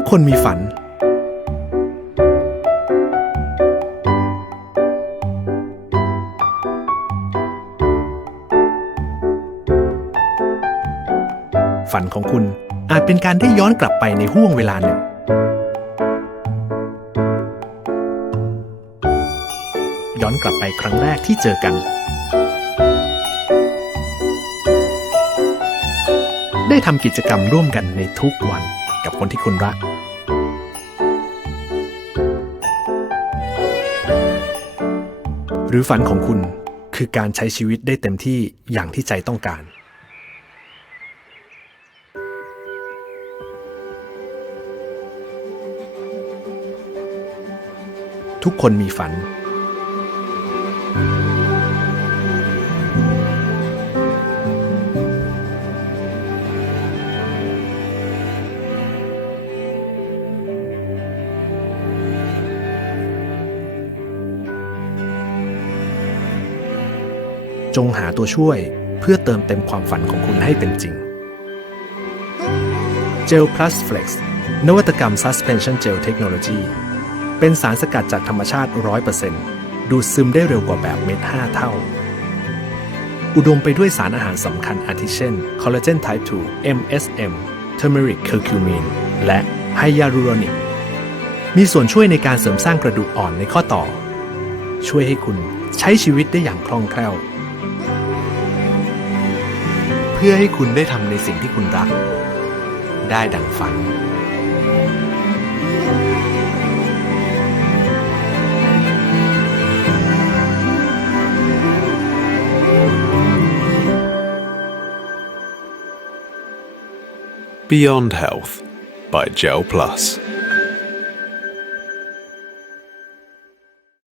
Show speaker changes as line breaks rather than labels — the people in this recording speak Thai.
ทุกคนมีฝัน ฝันของคุณอาจเป็นการได้ย้อนกลับไปในห่วงเวลาหนึ่ง ย้อนกลับไปครั้งแรกที่เจอกัน ได้ทำกิจกรรมร่วมกันในทุกวัน กับคนที่คุณรัก หรือฝันของคุณคือการใช้ชีวิตได้เต็มที่อย่างที่ใจต้องการ ทุกคนมีฝัน จงหาตัวช่วย เพื่อเติมเต็มความฝันของคุณให้เป็นจริง Gel Plus Flex นวัตกรรม Suspension Gel Technology เป็นสารสกัดจากธรรมชาติ 100%ดูดซึมได้เร็วกว่าแบบเม็ด 5 เท่า อุดมไปด้วยสารอาหารสำคัญอาทิเช่น Collagen Type 2 MSM Turmeric Curcumin และ Hyaluronic มีส่วนช่วยในการเสริมสร้างกระดูกอ่อนในข้อต่อ ช่วยให้คุณใช้ชีวิตได้อย่างคล่องแคล่ว เพื่อให้คุณได้ทำในสิ่งที่คุณรัก ได้ดังฝัน
Beyond Health by Gel Plus.